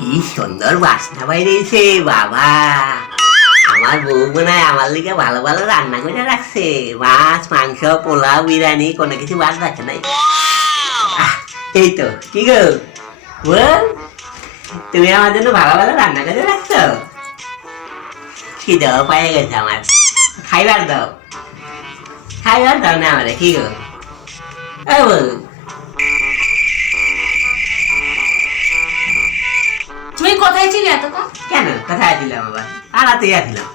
কি সুন্দর বাসনা বাইরেছে বাবা। আমার বউ মনে হয় আমার লিগে ভালো ভালো রান্না করে রাখছে, মাছ মাংস পোলাও বিরিয়ানি কোনো কিছু বাদ রাখে নাই। এই তো কি গো বল, তুমি আমার জন্য ভালো ভালো রান্না করে রাখছো। কি দাও পায়ে গেছে আমার, খাইবার দাও খাইবার দাও না আমারে। কি গো বল, তুমি কোথায় ছিলে এতক্ষণ? কেন কোথায় ছিলাম আবার? পাড়াতেই আসলাম।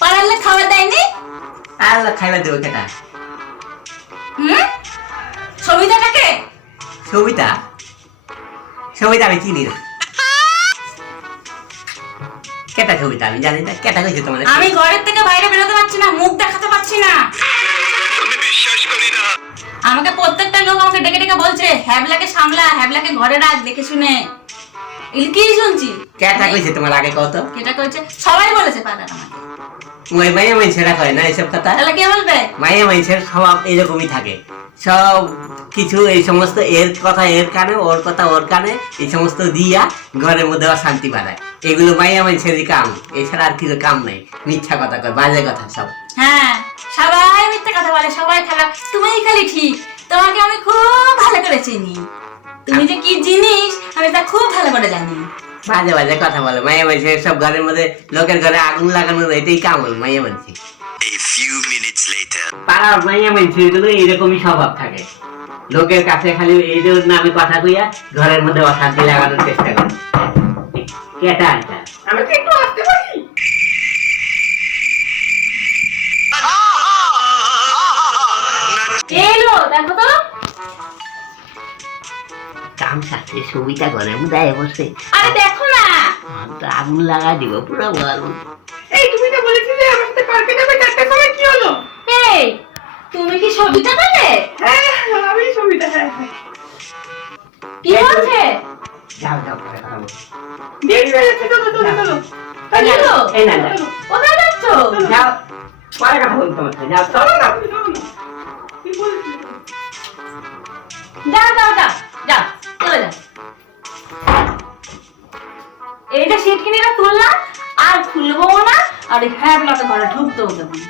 পাড়ালে খাবার দেয়নি? আর খাইবার দেবো কেটা? সবিতাটাকে? সবিতা? সবিতা আমি চিনি না। কেটা সবিতা আমি জানি না। কেটা কইছে তোমার? আমি ঘরের থেকে বাইরে বেরোতে পারছি না, মুখ দেখাতে পারছি না। আমি বিশ্বাস করি না। আমাকে প্রত্যেকটা লোক আমাকে ডেকে ডেকে বলছে হ্যাবলাকে সামলা, হ্যাবলাকে ঘরে রাখ, দেখে শুনে। কি শুনছি? কেটা কইছে তোমার আগে কত? কেটা কইছে? সবাই বলেছে পাড়ার আমাকে। ওই মাইয়া মাইছেরা কয় না এসব কথা? তাহলে কে বলবে? মাইয়া মাইছের স্বভাব এরকমই থাকে। সব কিছু এই সমস্ত এর কথা এর কানে, ওর কথা ওর কানে, এই সমস্ত দিয়া ঘরের মধ্যে অশান্তি বাড়ায়। এগুলো মাইয়া মাইছেরই কাম, এছাড়া আর কিছু কাম নাই। মিথ্যা কথা কয়, বাজে কথা সব। হ্যাঁ, সবাই মিথ্যে কথা বলে, সবাই খারাপ, তুমিই খালি ঠিক। তোমাকে আমি খুব ভালো করে চিনি, তুমি যে কি জিনিস আমি তা খুব ভালো করে জানি। বাজে বাজে কথা বলে মাইয়া মাইছে, সব ঘরের মধ্যে লোকের ঘরে আগুন লাগানো, এটাই কাম হল মাইয়া মাইছে। A few minutes later. পাড়ার মাইয়া মাইছে এগুলো এইরকমই স্বভাব থাকে। লোকের কাছে খালি এই যে নামে কথা কইয়া ঘরের মধ্যে অশান্তি লাগানোর চেষ্টা করে। কেটা এটা? আমাকে একটু আসতে পারি? এলো দেখো তো। কাম সাথে সুবিধা ঘরের মধ্যে বসে। আরে দেখো না, আগুন লাগা দিব পুরো বল। এই তুমি তো বলেছিলে আমার সাথে পার্কে যাবে, 4টার সময় কি হলো? এই তুমি কি সবিতা বলে? হ্যাঁ আমি সুবিধা। হ্যাঁ কি হচ্ছে? যাও যাও পরে কথা বলবো। দেরি হয়ে যাচ্ছে, চলো চলো চলো। চলো। এই না না কোথায় যাচ্ছ? যাও পরে কথা বলবো তোমার সাথে। যাও চলো না তুমি চলো না। কি বলছিস? যাও যাও যাও যাও, চলে যাও। এইটা শীত কিনে তুললাম, আর খুলবো না, আর এই হ্যাবলাকে ঘরে ঢুকতেও দেবো না।